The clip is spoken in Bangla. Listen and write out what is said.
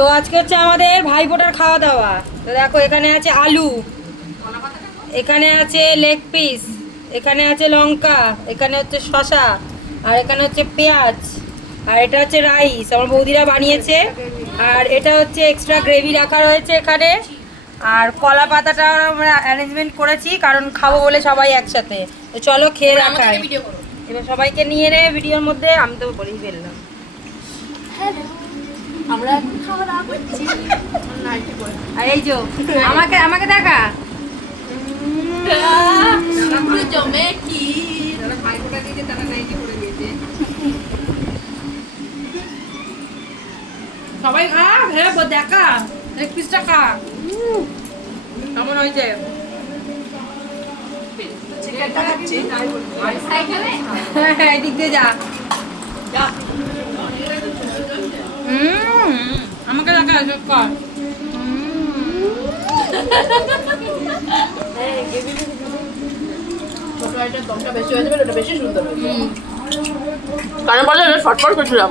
তো আজকে হচ্ছে আমাদের ভাইফোঁটার খাওয়া দাওয়া। তো দেখো এখানে আছে আলু, এখানে আছে লেগ পিস, এখানে আছে লঙ্কা, এখানে হচ্ছে শসা, আর এখানে হচ্ছে পেঁয়াজ, আর এটা হচ্ছে রাইস আমার বৌদিরা বানিয়েছে, আর এটা হচ্ছে এক্সট্রা গ্রেভি রাখা রয়েছে এখানে, আর কলা পাতাটা আমরা অ্যারেঞ্জমেন্ট করেছি কারণ খাবো বলে সবাই একসাথে। তো চলো খেয়ে রাখাই। এবার সবাইকে নিয়ে নেবে ভিডিওর মধ্যে, আমি তো বলেই ফেললাম। আমরা খাওয়া দাওয়া করছি। আর এই যে আমাকে আমাকে দেখা জমে কি সবাই খা, হ্যাঁ দেখা লেগ পিসটা খা। কেমন হয়েছে? চিকেনটা খাচ্ছি। হ্যাঁ এদিক দিয়ে যা। আমাকে দেখা যোগ কর। ছোট একটা দমটা বেশি হয়ে যাবে, ওটা বেশি সুন্দর হয়েছে। কারণ বলে শর্টকাট করছিলাম।